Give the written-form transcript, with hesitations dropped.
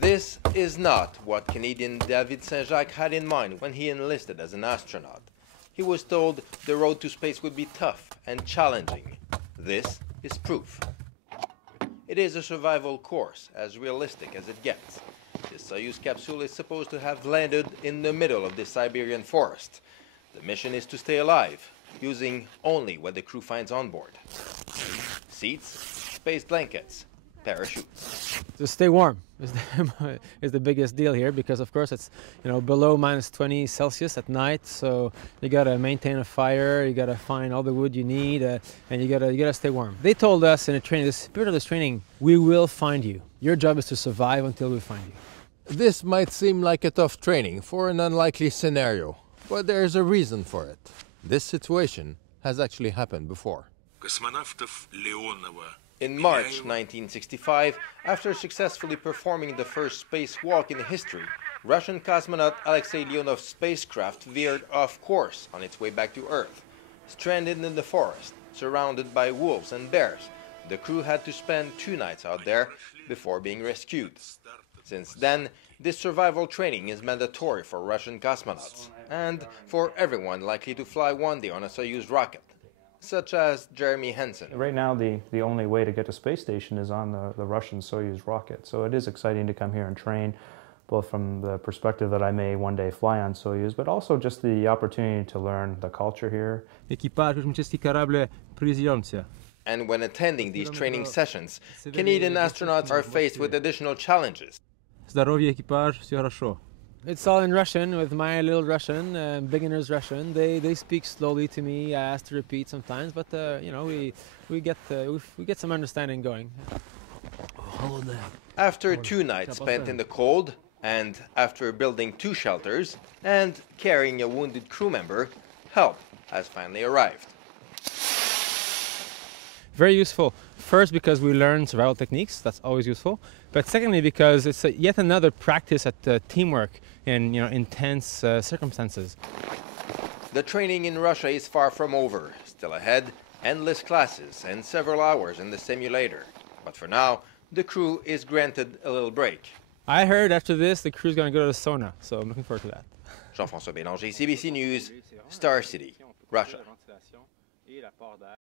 This is not what Canadian David Saint-Jacques had in mind when he enlisted as an astronaut. He was told the road to space would be tough and challenging. This is proof. It is a survival course, as realistic as it gets. This Soyuz capsule is supposed to have landed in the middle of the Siberian forest. The mission is to stay alive, using only what the crew finds on board. Seats, space blankets, parachutes. To stay warm is the biggest deal here, because of course it's below -20 Celsius at night, so you gotta maintain a fire, you gotta find all the wood you need, and you gotta stay warm. They told us in the training, the spirit of this training, we will find you. Your job is to survive until we find you. This might seem like a tough training for an unlikely scenario, but there is a reason for it. This situation has actually happened before. In March 1965, after successfully performing the first spacewalk in history, Russian cosmonaut Alexei Leonov's spacecraft veered off course on its way back to Earth. Stranded in the forest, surrounded by wolves and bears, the crew had to spend 2 nights out there before being rescued. Since then, this survival training is mandatory for Russian cosmonauts and for everyone likely to fly one day on a Soyuz rocket, such as Jeremy Henson. Right now, the only way to get to space station is on the Russian Soyuz rocket. So it is exciting to come here and train, both from the perspective that I may one day fly on Soyuz, but also just the opportunity to learn the culture here. And when attending these training sessions, Canadian astronauts are faced with additional challenges. It's all in Russian with my little Russian, beginner's Russian. They speak slowly to me. I ask to repeat sometimes, but we get some understanding going. After 2 nights spent in the cold, and after building 2 shelters and carrying a wounded crew member, help has finally arrived. Very useful. First, because we learn survival techniques, that's always useful. But secondly, because it's yet another practice at teamwork in intense circumstances. The training in Russia is far from over. Still ahead, endless classes and several hours in the simulator. But for now, the crew is granted a little break. I heard after this, the crew's going to go to the sauna, so I'm looking forward to that. Jean-François Bélanger, CBC News, Star City, Russia.